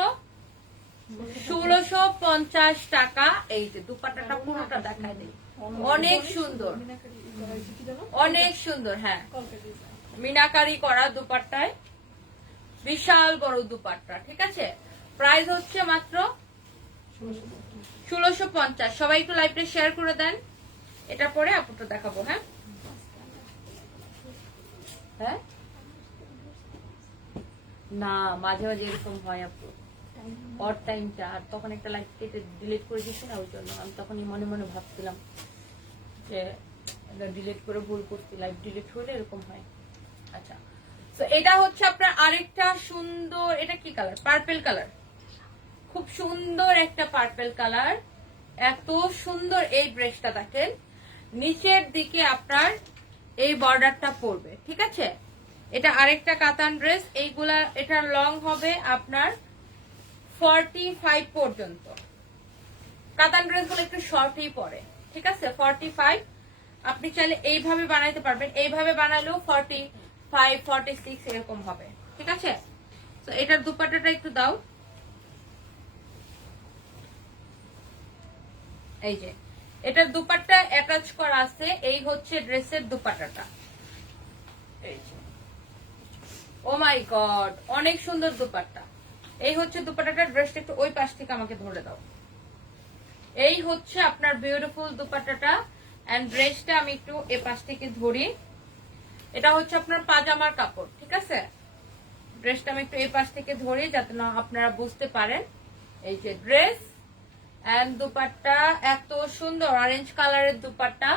1650 টাকা। এই যে দুপাট্টাটা পুরোটা দেখায় দেই, অনেক সুন্দর, অনেক সুন্দর। হ্যাঁ, মিনাকারি করা দুপাট্টায়, বিশাল বড় দুপাট্টা, ঠিক আছে? প্রাইস হচ্ছে মাত্র 1650। সবাই একটু লাইভটা শেয়ার করে দেন। এটা পরে আপুটা দেখাবো। হ্যাঁ হ্যাঁ, না মাঝে মাঝে এরকম হয় আপু, অড টাইমটা, আর তখন একটা লাইভ কেটে ডিলিট করে দিচ্ছি না, ওই জন্য আমি তখনই মনে মনে ভাবছিলাম যে ডিলিট করে ভুল করছি, লাইভ ডিলিট হলে এরকম হয়। আচ্ছা, তো এটা হচ্ছে আপনার আরেকটা সুন্দর, এটা কি কালার? পার্পল কালার, খুব সুন্দর একটা পার্পল কালার। এত সুন্দর এই ড্রেসটা দেখেন, নিচের দিকে আপনার এই বর্ডারটা পড়বে, ঠিক আছে। এটা আরেকটা কাতান ড্রেস, এইগুলা এটা লং হবে আপনার 45 পর্যন্ত। কাতান ড্রেস গুলো একটু শর্টই পরে, ঠিক আছে। 45 আপনি চাইলে এইভাবে বানাইতে পারবেন, এইভাবে বানালেও 45 46 এরকম হবে, ঠিক আছে। তো এটার দুপাট্টাটা একটু দাও, এই যে এটার দুপাট্টা অ্যাটাচ করা আছে, এই হচ্ছে ড্রেসের দুপাট্টাটা। এই যে ও মাই গড, অনেক সুন্দর দুপাট্টা। এই হচ্ছে দুপাট্টাটা। ড্রেসটা একটু ওই পাশ থেকে আমাকে ধরে দাও। এই হচ্ছে আপনার বিউটিফুল দুপাট্টাটা এন্ড ড্রেসটা আমি একটু এ পাশ থেকে ধরি। এটা হচ্ছে আপনার পাজামার কাপড়, ঠিক আছে। ড্রেসটা আমি একটু এই পাশ থেকে ধরি যাতে না আপনারা বুঝতে পারেন। এই যে ড্রেস এন্ড দুপাট্টা, এত সুন্দর অরেঞ্জ কালারের দুপাট্টা।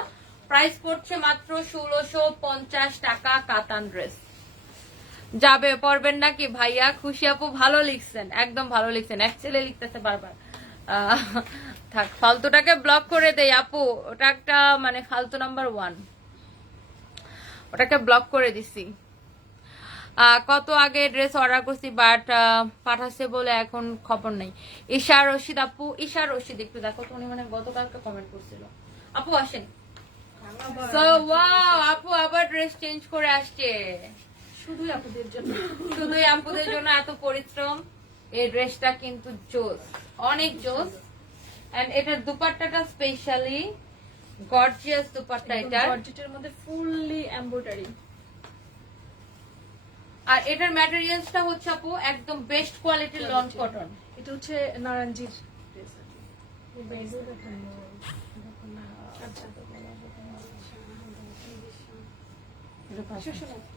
প্রাইস পড়ছে মাত্র 1650 টাকা। কাতান ড্রেস যাবে, পরবেন নাকি ভাইয়া? খুশি আপু ভালো লিখছেন, একদম ভালো লিখছেন, অ্যাকচুয়ালি লিখতেছে বারবার। থাক, ফালতুটাকে ব্লক করে দেই আপু, ওটা একটা মানে ফালতু নাম্বার 1, ওটাকে ব্লক করে দিছি। কত আগে ড্রেস অর্ডার করছি বাট পাঠাচ্ছে বলে এখন খবর নেই। ঈশা রশিদ আপু, ঈশা রশিদ একটু দেখো তো, উনি মানে গতকালকে কমেন্ট করছিল। আপু আসেন। সো ওয়াও, আপু আবার ড্রেস চেঞ্জ করে আসছে। শুধুই আপুদের জন্য, শুধুই আপুদের জন্য এত পরিশ্রম। এই ড্রেসটা কিন্তু জোস, অনেক জোস। এন্ড এটার দুপাট্টাটা স্পেশালি গর্জিয়াস দুপাট্টা। এটা জর্জেটের মধ্যে ফুললি এমব্রয়ডারি। আর এটার ম্যাটেরিয়ালসটা হচ্ছে আপু একদম বেস্ট কোয়ালিটির লন কটন। এটা হচ্ছে নারায়ণজির ড্রেস।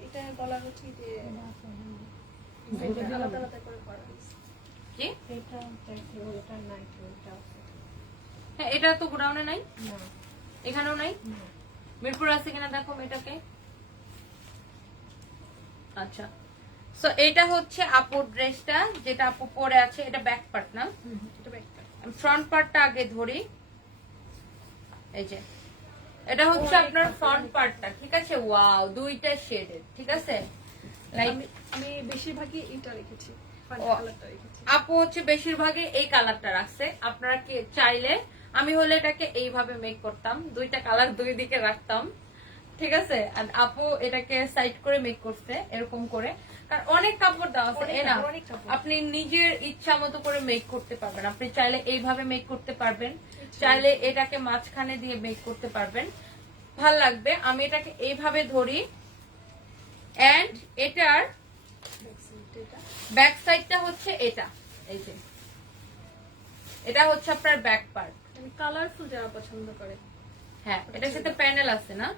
এটা বলা হচ্ছে যে আলাদা আলাদা করে করা হয়েছে। কি এটা এটা নাইট, এটা হ্যাঁ, এটা তো গোডাউনে নাই, এখানেও নাই। মিরপুর আছে কিনা দেখো এটাকে। আচ্ছা, সো এটা হচ্ছে আপুর ড্রেসটা, যেটা আপু পরে আছে। এটা ব্যাক পার্ট না, এটা ব্যাক পার্ট। আমি ফ্রন্ট পার্টটা আগে ধরি। এই যে এটা হচ্ছে আপনার ফ্রন্ট পার্টটা, ঠিক আছে। ওয়াও, দুইটা শেডের, ঠিক আছে। লাইক আমি বেশিরভাগই এটা রেখেছি, পানি কালারটা রেখেছি। আপু হচ্ছে বেশিরভাগই এই কালারটা রাখছে। আপনারা কি চাইলে, আমি হলে এটাকে এইভাবে মেক করতাম, দুইটা কালার দুই দিকে রাখতাম, ঠিক আছে। আর আপু এটাকে সাইড করে মেক করছে এরকম করে, কারণ অনেক কাপড় দেওয়া আছে না, আপনি নিজের ইচ্ছা মতো করে মেক করতে পারবেন। আপনি চাইলে এইভাবে মেক করতে পারবেন, চাইলে এটাকে মাঝখানে দিয়ে মেক করতে পারবেন, ভাল লাগবে। আমি এটাকে এইভাবে ধরি এন্ড এটার ব্যাক সাইডটা হচ্ছে এটা। এই যে এটা হচ্ছে আপনার ব্যাক পার্ট। আমি কালারফুল যারা পছন্দ করে, হ্যাঁ, এটার সাথে প্যানেল আছে না।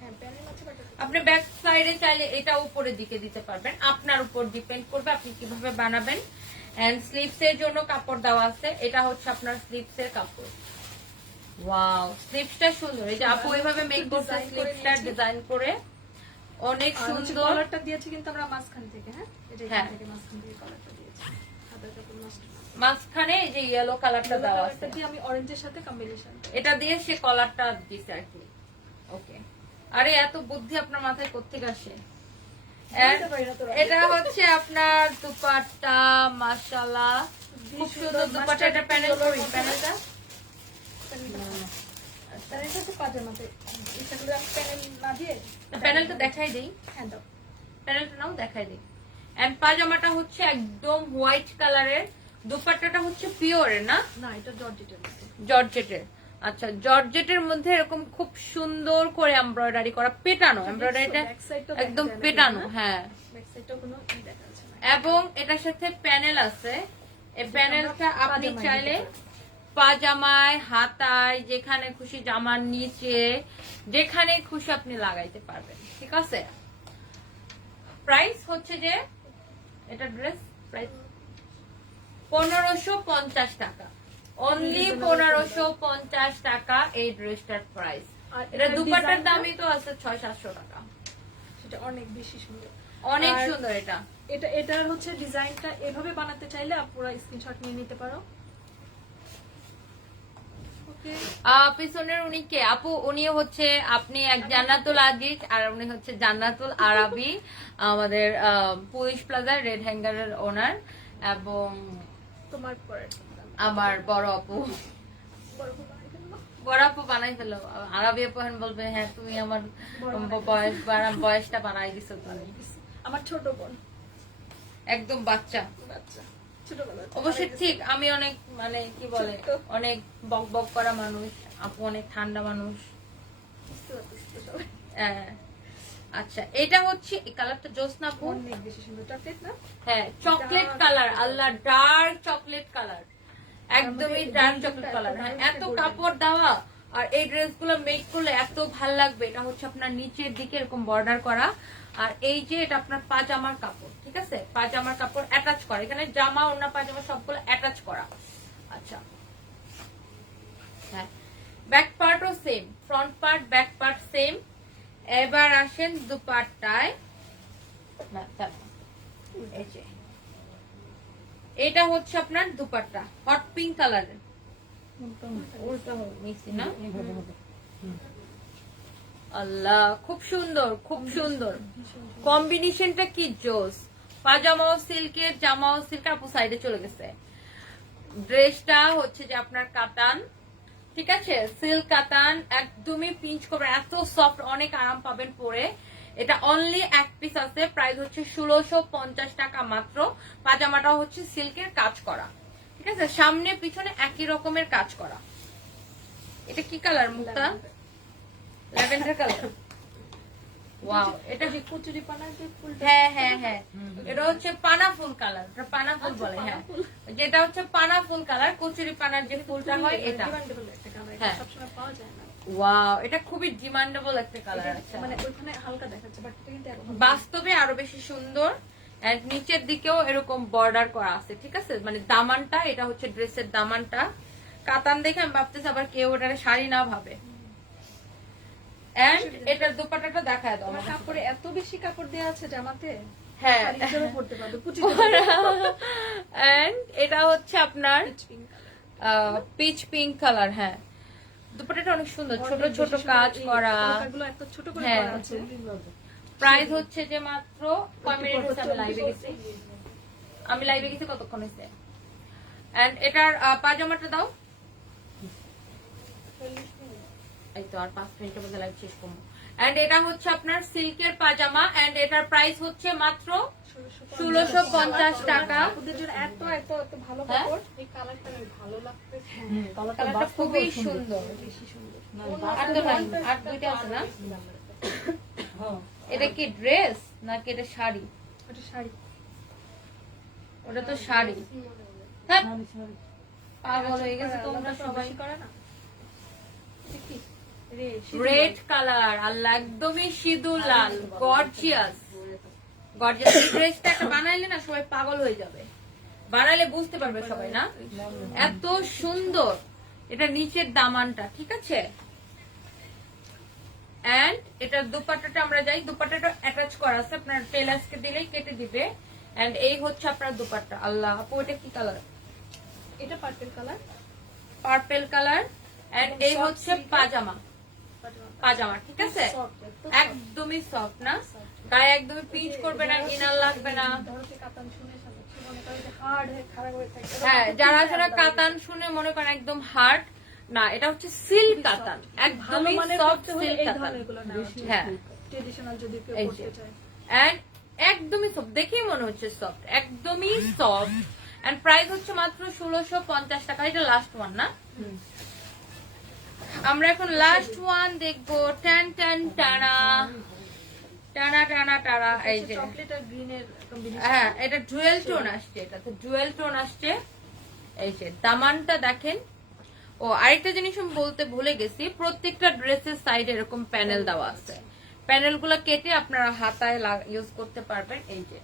হ্যাঁ প্যানেল আছে, বাট আপনি ব্যাক সাইডে চাইলে এটা উপরের দিকে দিতে পারবেন, আপনার উপর ডিপেন্ড করবে আপনি কিভাবে বানাবেন। এন্ড স্লিভস এর জন্য কাপড় দেওয়া আছে, এটা হচ্ছে আপনার স্লিভস এর কাপড়। ওয়াও, স্লিভসটা সুন্দর। এই যে আপু এইভাবে মেক করছে, স্লিভসটা ডিজাইন করে অনেক সুন্দর। কালারটা দিয়েছি কিন্তু আমরা মাঝখান থেকে, হ্যাঁ এই যে হ্যাঁ, এখান থেকে মাঝখান থেকে কালারটা দিয়েছি। সাদা কাপড় মাঝখানে এই যে ইয়েলো কালারটা দেওয়া আছে, দিয়ে আমি অরেঞ্জের সাথে কম্বিনেশন, এটা দিয়ে সে কলারটা দিছে আর কি। ওকে, আরে এত বুদ্ধি আপনার মাথায় কোত্থেকে আসে? এটা হচ্ছে আপনার দুপাট্টা, মাশাআল্লাহ খুব সুন্দর দুপাট্টা। এটা প্যানেল করি, প্যানেলটা প্যানেলটা তো পাজামাতে, এগুলো আমি প্যানেল না দিয়ে প্যানেলটা দেখাই দেই। হ্যাঁ দাও, প্যানেলটা নাও দেখাই দেই। এন্ড পাজামাটা হচ্ছে একদম হোয়াইট কালারের, দুপাট্টাটা হচ্ছে পিওরের না, না এটা জর্জেটের মধ্যে, জর্জেটের। আচ্ছা, জর্জেটের মধ্যে এরকম খুব সুন্দর করে এমব্রয়ডারি করা, পেটানো এমব্রয়ডারিটা একদম পেটানো। হ্যাঁ, ব্যাক সাইডটাও কোনো দেখা যাচ্ছে না। এবং এটার সাথে প্যানেল আছে। এই প্যানেলটা আপনি চাইলে পাজামায়, হাতায়, যেখানে খুশি, জামার নিচে, যেখানে খুশি আপনি লাগাইতে পারবেন, ঠিক আছে। প্রাইস হচ্ছে যে এটা ড্রেস প্রাইস 1550 টাকা, অনলি 1550 টাকা এই ড্রেসটার প্রাইস। এটা দুপাট্টার দামই তো আছে 600-700 টাকা। সেটা অনেক বেশি সুন্দর, অনেক সুন্দর। এটার হচ্ছে ডিজাইনটা এভাবে বানাতে চাইলে আপনারা স্ক্রিনশট নিয়ে নিতে পারো। পিছনের উনি কে আপু? উনি হচ্ছে আপনি এক জান্নাতুল আজিজ আর উনি হচ্ছে জান্নাতুল আরাবি, আমাদের পুলিশ প্লাজা রেড হ্যাঙ্গারের ওনার, এবং তোমার পরে আমার বড় আপু। বড় বড় বানাই ফেলবো। বড় আপু বানাই ফেলো, আরবি আপু এখন বলবে হ্যাঁ তুমি আমার বয়সটা বানাই দিছো তুমি। আমার ছোট বোন, একদম বাচ্চা। বাচ্চা ছোটবেলা অবশ্যই ঠিক, আমি অনেক মানে কি বলে ছোট্ট। অনেক বক বক করা মানুষ, আপু অনেক ঠান্ডা মানুষ। বুঝতে পারতেছি তো সবাই। হ্যাঁ, আচ্ছা এটা হচ্ছে এই কালারটা জোসনা আপু। অনেক বেশি সুন্দর চকলেট না? হ্যাঁ চকলেট কালার, আল্লাহ ডার্ক চকলেট কালার, একদমই ডার্ক চকলেট কালার। হ্যাঁ এত কাপড় দেওয়া, আর এই ড্রেস গুলো মেক করলে এত ভাল লাগবে। এটা হচ্ছে আপনার নিচের দিকে এরকম বর্ডার করা, আর এই যে এটা আপনার পাজামার কাপড়, ঠিক আছে, পাজামার কাপড় অ্যাটাচ করা, এখানে জামা ওড়না পাজামা সবগুলো অ্যাটাচ করা। আচ্ছা হ্যাঁ, ব্যাক পার্টও same, front part back part same. এবার আসেন দুপাট্টায়। না, দাঁড়াও। এই যে এটা হচ্ছে আপনার দুপাট্টা হট পিঙ্ক কালারের, উল্টা মিক্সি না? আল্লাহ খুব সুন্দর, খুব সুন্দর কম্বিনেশনটা, কি জোস। পাজামাও সিল্কের, জামাও সিল্ক। আপু সাইডে চলে গেছে। ড্রেসটা হচ্ছে যে আপনার কাতান, ঠিক আছে, সিল্ক কাতান, একদমই পিঞ্চ করবে, এত সফট, অনেক আরাম পাবেন পরে। এটা অনলি এক পিস আছে, প্রাইস হচ্ছে 1650 টাকা মাত্র। পাজামাটাও হচ্ছে সিল্কের কাজ করা, ঠিক আছে, সামনে পিছনে একই রকমের কাজ করা। এটা কি colour Mukta? Lavender colour. Wow, এটা যে কচুরি পানার যে ফুলটা, হ্যাঁ হ্যাঁ হ্যাঁ, এটা হচ্ছে পানা ফুল কালার, এটা পানা ফুল বলে। হ্যাঁ, যেটা হচ্ছে পানা ফুল কালার, কচুরি পানার যে ফুলটা হয় এটা। ডিমান্ডেবল একটা কালার, হ্যাঁ। সবসময় পাওয়া যায় না। ওয়াও, এটা খুবই ডিমান্ডেবল একটা কালার। এটা আচ্ছা, মানে ওইখানে হালকা দেখাচ্ছে, বাট এটা কিন্তু এখন বাস্তবে আরো বেশি সুন্দর। এন্ড নিচের দিকেও এরকম বর্ডার করা আছে, ঠিক আছে, মানে দামানটা, এটা হচ্ছে ড্রেসের দামানটা। কাতান দেখে আমি ভাবতেছি আবার কেউ এটাকে শাড়ি না ভাবে। এন্ড এটার দুপাট্টাটা দেখায় দাও তোমার আমাকে। কাপড়ে এত বেশি কাপড় দেওয়া আছে জামাতে, হ্যাঁ, শাড়ি হিসেবে পরতে পারবে। এন্ড এটা হচ্ছে আপনার পিচ পিঙ্ক কালার। হ্যাঁ, দুপাট্টাটা অনেক সুন্দর, ছোট ছোট কাজ করা। গুলো এত ছোট করে হ্যাঁ। করা আছে। প্রাইস হচ্ছে যে মাত্র কয় মিনিট হচ্ছে আমি লাইভে গেছি? আমি লাইভে গেছি কতক্ষণ হয়েছে? এন্ড এটার পাজামাটা দাও। এই তো আর 5 মিনিটের মধ্যে লাইভ শেষ করবো। এন্ড এটা হচ্ছে আপনার সিল্কের পাজামা, এন্ড এটার প্রাইস হচ্ছে মাত্র 1650 টাকা। ওদের জন্য এত এত এত ভালো হ্যাঁ? কাপড়, এই কালারটা আমার ভালো লাগছে। কালারটা খুবই সুন্দর। বেশি সুন্দর। আর তো নাই, আর দুইটা আছে না? এটা কি ড্রেস নাকি এটা শাড়ি? ওটা শাড়ি। ওটা তো শাড়ি। হ্যাঁ, পাগল হয়ে গেছে তোমরা সবাই। বেশি করে না? এটা কি? রেড কালার, আল্লাহ একদমই সিঁদুর লাল, গর্জিয়াস গর্জিয়াস। এই ড্রেসটা একটা বানাইলে না সবাই পাগল হয়ে যাবে, বানাইলে বুঝতে পারবে সবাই না, এত সুন্দর। এটা নিচের দামানটা, ঠিক আছে, এন্ড এটা দুপাট্টাটা আমরা যাই, দুপাট্টাটা অ্যাটাচ করা আছে, আপনার টেলার্সকে দিলেই কেটে দিবে। এন্ড এই হচ্ছে আপনার দুপাট্টা। আল্লাহ আপু এটা কি কালার? এটা purple colour, purple colour. And এই হচ্ছে পাজামা, পাজামা, ঠিক আছে, একদমই সফট না, গায়ে একদমই পিঞ্চ করবে না, ইনার লাগবে না। কাতান শুনে মনে করে যে হার্ড হয়ে খারাপ হয়ে থাকে। হ্যাঁ, যারা যারা কাতান শুনে মনে করেন একদম হার্ড না, এটা হচ্ছে সিল্ক কাতান, একদমই সফট সিল্ক কাতান। হ্যাঁ, ট্রেডিশনাল যদি কেউ এই পড়তে যে চায়। এন্ড একদমই সফট, দেখেই মনে হচ্ছে সফট, একদমই সফট। এন্ড প্রাইস হচ্ছে মাত্র 1650 টাকা। এটা লাস্ট ওয়ান না? আমরা এখন লাস্ট ওয়ান দেখবো। টান টান টানা টানা টানা টানা। এই যে চকলেট আর গ্রিনের কম্বিনেশন। হ্যাঁ, এটা ডুয়েল টোন আসছে, এটা তো ডুয়েল টোন আসছে। এই যে দামানটা দেখেন। ও আরেকটা জিনিস আমি বলতে ভুলে গেছি, প্রত্যেকটা ড্রেসের সাইডে এরকম প্যানেল দেওয়া আছে, প্যানেল গুলো কেটে আপনারা হাতায় ইউজ করতে পারবেন। এই যে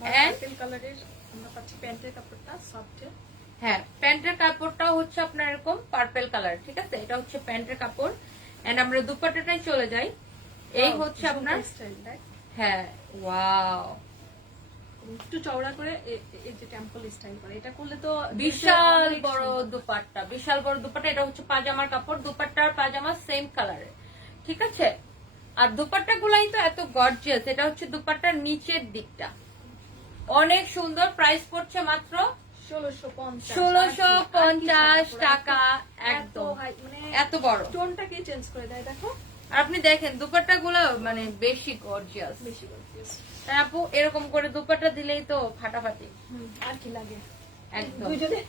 পার্পল কালারের আমরা পাচ্ছি প্যান্টের কাপড়টা সফট। হ্যাঁ, প্যান্টের কাপড়টাও হচ্ছে আপনার এরকম পার্পল কালার, ঠিক আছে, এটা হচ্ছে প্যান্টের কাপড়। এন্ড আমরা দুপাট্টাটাই চলে যাই। এই হচ্ছে আপনার, হ্যাঁ ওয়াও, একটু চওড়া করে এই যে টেম্পল স্টাইল করে, এটা করলে তো বিশাল অনেক বড় সুন্দর। দুপাট্টা, বিশাল বড় দুপাট্টা। এটা হচ্ছে পাজামার কাপড়, দুপাট্টা আর পাজামা সেম কালারের, ঠিক আছে। আর দুপাট্টা গুলাই তো এত গর্জিয়াস। এটা হচ্ছে দুপাট্টার নিচের দিকটা, অনেক সুন্দর। প্রাইস পড়ছে মাত্র 1650 টাকা। একদম এত বড় টোনটাকে চেঞ্জ করে দেয়, দেখো আর আপনি দেখেন দুপাট্টা গুলো মানে বেশি গর্জিয়াস। বেশি gorgeous। আপু এরকম করে দুপাট্টা দিলেই তো ফাটাফাটি আর কি লাগে, একদম। দুইজনে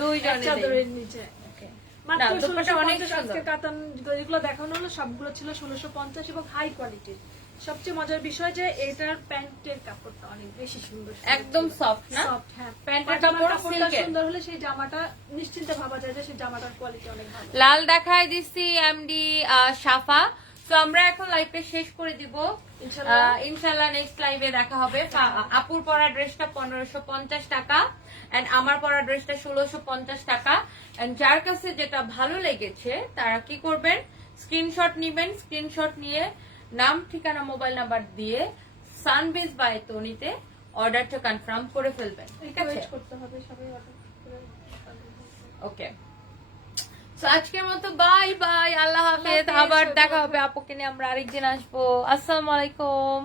দুইজনে চাদরের নিচে Okay. মাত্র না, দুপাট্টা অনেক 1650। সুন্দর। আজকে কাতান যেগুলো দেখানো হলো সবগুলো ছিল 1650 এবং হাই কোয়ালিটির। সবচেয়ে মজার বিষয় যে এটার প্যান্টের কাপড়টা অনেক বেশি সুন্দর, একদম সফট না? সফট। হ্যাঁ, প্যান্টের পাজামার কাপড় কাপড়টা সিল্কের। সুন্দর হলে সেই জামাটা নিশ্চিন্তে ভাবা যায় যে সেই জামাটার কোয়ালিটি অনেক ভালো। লাল দেখাই দিচ্ছি এমডি সাফা। তো আমরা এখন লাইভটা শেষ করে দিব ইনশাআল্লাহ। ইনশাল্লাহ নেক্সট লাইভে দেখা হবে। আপুর পরা ড্রেসটা 1550 টাকা এন্ড আমার পরা ড্রেসটা 1650 টাকা। এন্ড যার কাছে যেটা ভালো লেগেছে তারা কি করবেন, স্ক্রিনশট নিবেন। স্ক্রিনশট নিয়ে নাম, ঠিকানা, মোবাইল নাম্বার দিয়ে সানবিজ বাই তনিতে অর্ডারটা কনফার্ম করে ফেলবেন, ঠিক আছে? ওয়েট করতে হবে, সবাই অর্ডার করে। ওকে, তো আজকের মতো বাই বাই, আল্লাহ হাফেজ। আবার দেখা হবে আপুকে নিয়ে আমরা আরেকদিন আসবো। আসসালামু আলাইকুম।